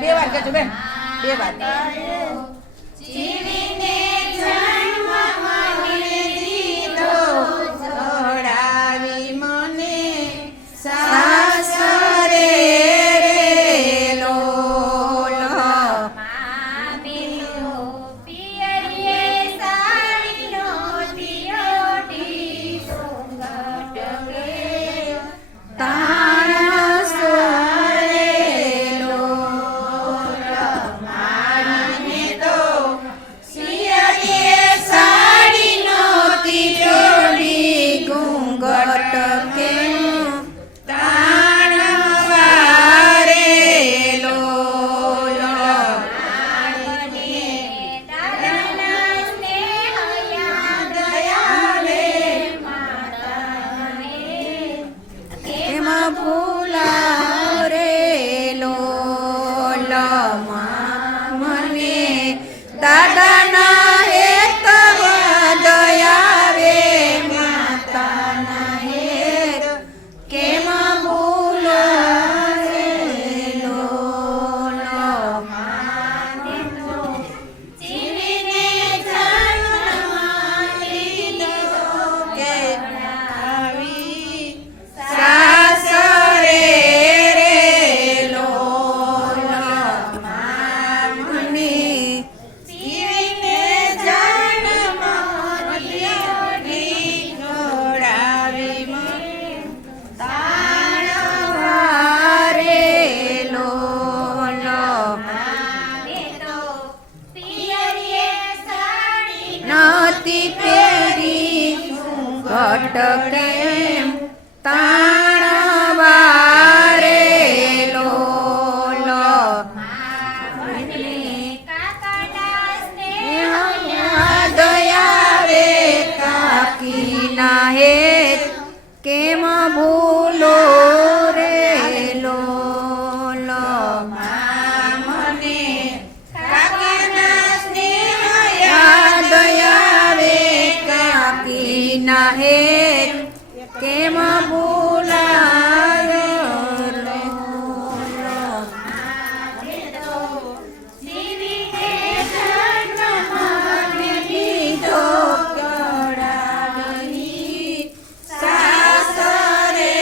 બે વાર કહેજો બેન, બે વાર. જીવીને જન્મ મને દીધો, જોડાવી મને સાસરે રેલો. મામેલો પિયરીએ સાડીનો દિયોટી સોંગટ ગયો. તાણ સરેલો. માને તો પિયરીએ સાડીનો તિજોરી ઘૂંઘટ કેમ તાણ વારેલો. દાદાના સ્નેહ યાદ આવે માતાને. એમાં ભૂલા રેલો. મને દાદાના હેત દયાવે માતાના હેત કેમ ભૂલા રેલો. જીવીને જન્મ લીધો કે આવી સાસરે રેલો. મને જીવીને જન્મ જોડાવી તાણ વારેલો. માને તો પિયરીએ સાડી નતી પેરી ઘટ કેમ તાણ વારેલો. મને કાકાના સ્નેહ દયાવે કાકીના હેત કેમ ભૂલો રેલો. મને કાકાના સ્નેહ યાદ આવે કાકીના